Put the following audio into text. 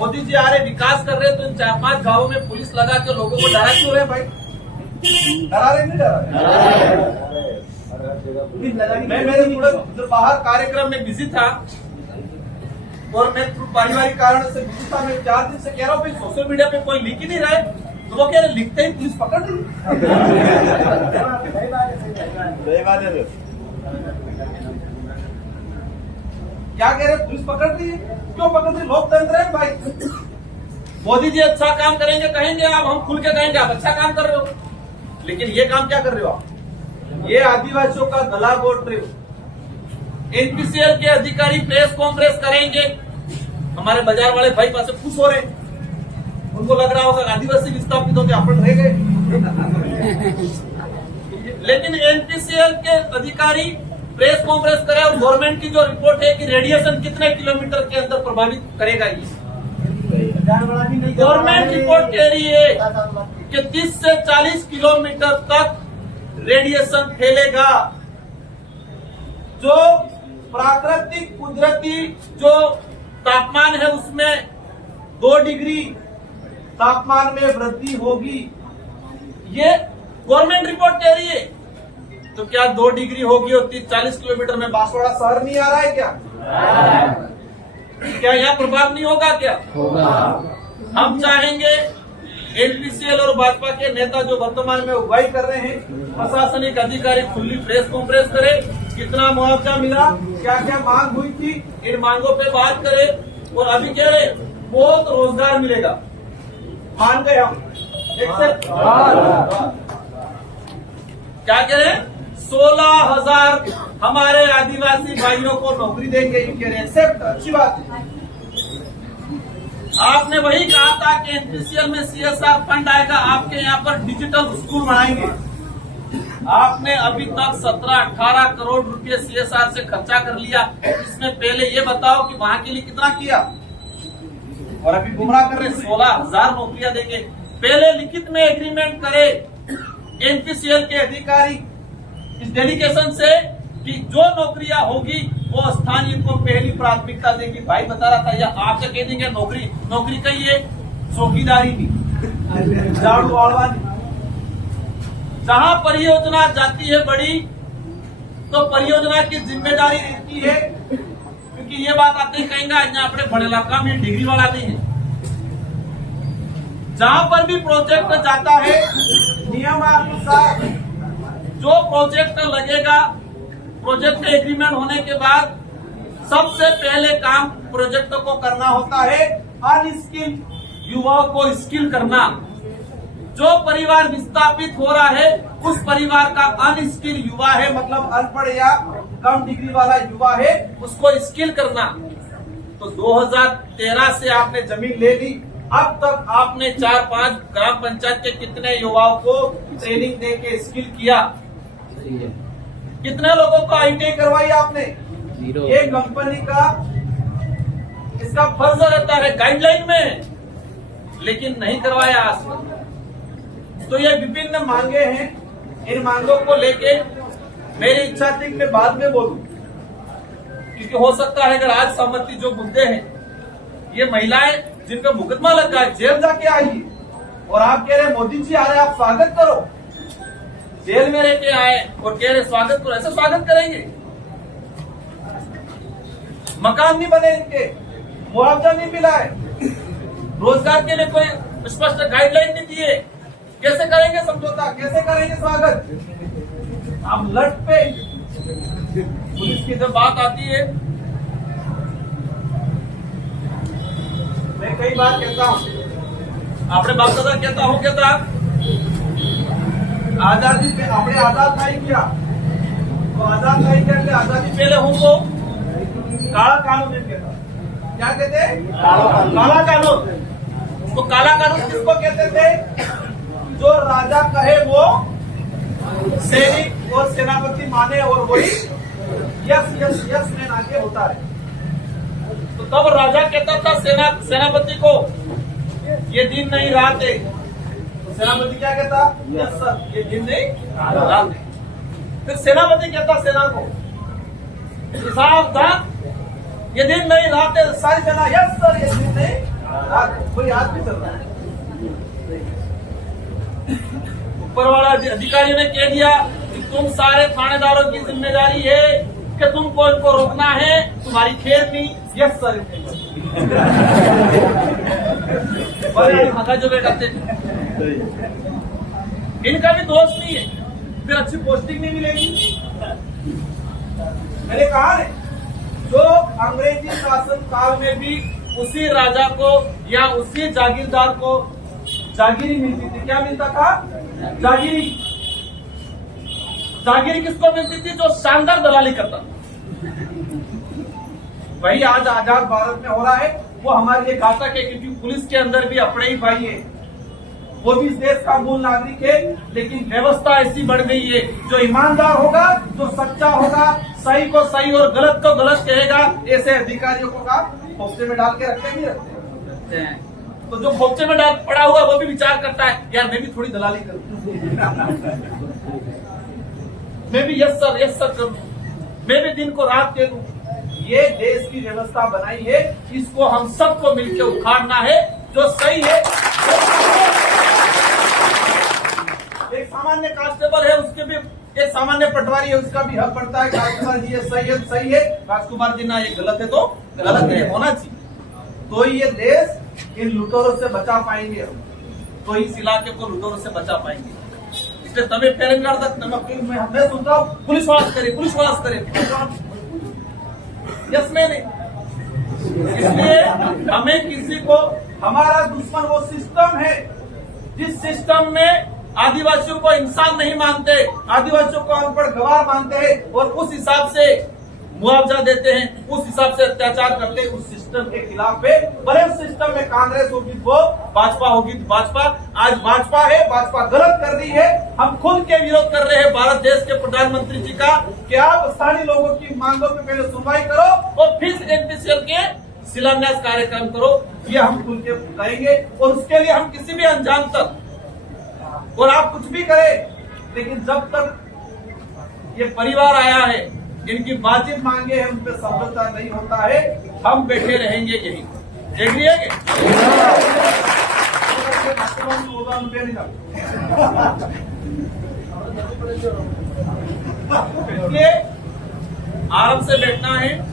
मोदी जी आ रहे, विकास कर रहे, तो इन 4-5 गांवों में पुलिस लगा के लोगों को डरा क्यों रहे भाई? डरा रहे नहीं डरा रहे? मैं मेरे थोड़े बाहर कार्यक्रम में बिजी था और मैं पारिवारिक कारण से बिजी था। मैं 4 दिन से कह रहा हूँ सोशल मीडिया पे कोई लिख ही नहीं रहा है, तो वो कह रहे लिखते ही पुलिस पकड़ रही। क्या कह रहे, पुलिस पकड़ रही है? क्यों पकड़ रही? लोकतंत्र है भाई। मोदी जी अच्छा काम करेंगे कहेंगे आप, हम खुल के कहेंगे आप अच्छा काम कर रहे हो, लेकिन ये काम क्या कर रहे हो आप? ये आदिवासियों का गला घोट रहे हो। एनपीसीएल के अधिकारी प्रेस कॉन्फ्रेंस करेंगे, हमारे बाजार वाले भाई पास खुश हो रहे, उनको लग रहा होगा आदिवासी विस्थापित होकर अपन रह गए। लेकिन एनपीसीएल के अधिकारी प्रेस कॉन्फ्रेंस करे और गवर्नमेंट की जो रिपोर्ट है कि रेडिएशन कितने किलोमीटर के अंदर प्रभावित करेगा, ये गवर्नमेंट रिपोर्ट कह रही है कि 30 से 40 किलोमीटर तक रेडिएशन फैलेगा। जो प्राकृतिक कुदरती जो तापमान है उसमें 2 डिग्री तापमान में वृद्धि होगी, ये गवर्नमेंट रिपोर्ट कह रही है। तो क्या 2 डिग्री होगी और 30-40 किलोमीटर में बांसवाड़ा शहर नहीं आ रहा है क्या? क्या यहाँ प्रभाव नहीं होगा? क्या होगा? हम चाहेंगे एनपीसीएल और भाजपा के नेता जो वर्तमान में अगुवाई कर रहे हैं, प्रशासनिक अधिकारी खुली प्रेस कॉन्फ्रेंस करे, कितना मुआवजा मिला, क्या क्या मांग हुई थी, इन मांगों पे बात करे। और अभी कह रहे बहुत रोजगार मिलेगा, मान गए हम, एक्सेप्ट। क्या कह रहे? 16,000 हमारे आदिवासी भाइयों को नौकरी देंगे, ये कह रहे एक्सेप्ट, अच्छी बात है। आपने वही कहा था कि एनपीसीएल में सीएसआर फंड आएगा, आपके यहाँ पर डिजिटल स्कूल बनाएंगे। आपने अभी तक 17-18 करोड़ रुपए सीएसआर से खर्चा कर लिया। इसमें पहले ये बताओ कि वहां के लिए कितना किया, और अभी गुमराह कर रहे 16,000 नौकरियां देंगे। पहले लिखित में एग्रीमेंट करे एनपीसीएल के अधिकारी इस डेलीगेशन से कि जो नौकरियां होगी वो स्थानीय को पहली प्राथमिकता देगी। भाई बता रहा था, या आपसे कह देंगे नौकरी कही है, चौकीदारी की, झाड़ू वाड़वानी। जहां परियोजना जाती है बड़ी, तो परियोजना की जिम्मेदारी रहती है, क्योंकि ये बात आप नहीं कहेंगे यहाँ अपने बड़े इलाका में डिग्री वाला नहीं है। जहां पर भी प्रोजेक्ट जाता है नियमानुसार जो प्रोजेक्ट लगेगा, प्रोजेक्ट एग्रीमेंट होने के बाद सबसे पहले काम प्रोजेक्ट को करना होता है अनस्किल युवाओं को स्किल करना। जो परिवार विस्थापित हो रहा है उस परिवार का अनस्किल युवा है, मतलब अनपढ़ या कम डिग्री वाला युवा है, उसको स्किल करना। तो 2013 से आपने जमीन ले ली, अब तक आपने 4-5 ग्राम पंचायत के कितने युवाओं को ट्रेनिंग दे के स्किल किया? कितने लोगों को आईटीआई करवाई आपने? ये कंपनी का इसका फर्ज रहता है गाइडलाइन में, लेकिन नहीं करवाया आज तक। तो ये विभिन्न मांगे हैं, इन मांगों को लेके मेरी इच्छा थी कि मैं बाद में बोलूं, क्योंकि हो सकता है अगर आज सहमति जो मुद्दे हैं, ये महिलाएं जिनका मुकदमा लगा है जेल जाके आई, और आप कह रहे मोदी जी आ रहे आप स्वागत करो, जेल में रह के आए और कह रहे स्वागत करो। ऐसे स्वागत करेंगे? मकान नहीं बने इनके, मुआवजा नहीं मिला है, रोजगार के लिए कोई स्पष्ट गाइडलाइन नहीं दिए, कैसे करेंगे समझौता, कैसे करेंगे स्वागत? आप लट पे पुलिस की जब बात आती है, मैं कई बार कहता हूं, आपने बाप दादा कहता हूं, कहता आजादी पे आपने आजाद नहीं किया, तो आजाद नहीं करके आजादी पहले हमको काला कानून कहता, क्या कहते? काला कानून। तो काला कानून किसको कहते थे? जो राजा कहे वो सैनिक और सेनापति माने, और वही यस यस यस मैन आगे होता है। तो तब राजा कहता था सेनापति को ये दिन नहीं रात है, तो सेनापति क्या कहता? यस सर, ये दिन नहीं रात है। फिर सेनापति कहता सेना को, सावधान, ये दिन नहीं रात है, सारी सेना यस सर, ये दिन नहीं पे चल रहा है। ऊपर वाला अधिकारियों ने कह दिया कि तुम सारे थानेदारों की जिम्मेदारी है कि तुमको इनको रोकना है, तुम्हारी खेल नहीं। Yes sir. जो करते इनका भी दोष नहीं है, फिर अच्छी पोस्टिंग नहीं मिलेगी। मैंने कहा है जो अंग्रेजी शासन काल में भी उसी राजा को या उसी जागीरदार को जागीरी मिलती थी। क्या मिलता था? जागीरी। जागीरी किसको मिलती थी? जो शानदार दलाली करता। वही आज आजाद भारत में हो रहा है। वो हमारे लिए घातक है, क्योंकि पुलिस के अंदर भी अपने ही भाई है। वो भी इस देश का मूल नागरिक है, लेकिन व्यवस्था ऐसी बढ़ गई है, जो ईमानदार होगा, जो सच्चा होगा, सही को सही और गलत को गलत कहेगा, ऐसे अधिकारियों को का खोपचे में डाल के रखते नहीं रखते हैं। तो जो खोपचे में डाल पड़ा हुआ वो भी विचार करता है, यार मैं भी थोड़ी दलाली करूं, मैं भी यस सर करूं, मैं भी दिन को रात दे दूं। ये देश की व्यवस्था बनाई है, इसको हम सबको मिलकर उखाड़ना है। जो सही है, एक सामान्य कांस्टेबल है, उसके भी एक सामान्य पटवारी है, उसका भी हक पड़ता है। राजकुमार जी ये सही है, राजकुमार जी ना ये गलत है तो गलत है, होना चाहिए। तो ये देश इन लुटेरों से बचा पाएंगे, तो इस इलाके को लुटेरों से बचा पाएंगे। इसलिए तभी फेरेंगे मैं सुनता हूँ पुलिस वास करे। यस मैंने, इसलिए हमें किसी को, हमारा दुश्मन वो सिस्टम है जिस सिस्टम में आदिवासियों को इंसान नहीं मानते, आदिवासियों को अनपढ़ गवार मानते हैं और उस हिसाब से मुआवजा देते हैं, उस हिसाब से अत्याचार करते हैं। उस सिस्टम के खिलाफ है। भले उस सिस्टम में कांग्रेस होगी वो, भाजपा होगी तो भाजपा। आज भाजपा है, भाजपा गलत कर रही है। हम खुद के विरोध कर रहे हैं भारत देश के प्रधानमंत्री जी का कि आप स्थानीय लोगों की मांगों पे पहले सुनवाई करो और फिर एनपीसीएल के शिलान्यास कार्यक्रम करो। ये हम खुल के कहेंगे और उसके लिए हम किसी भी अंजाम तक, और आप कुछ भी करें, लेकिन जब तक ये परिवार आया है, इनकी बातचीत मांगे हैं, उन पर समझौता नहीं होता है, हम बैठे रहेंगे यही। एग्री है? इसलिए आराम से बैठना है।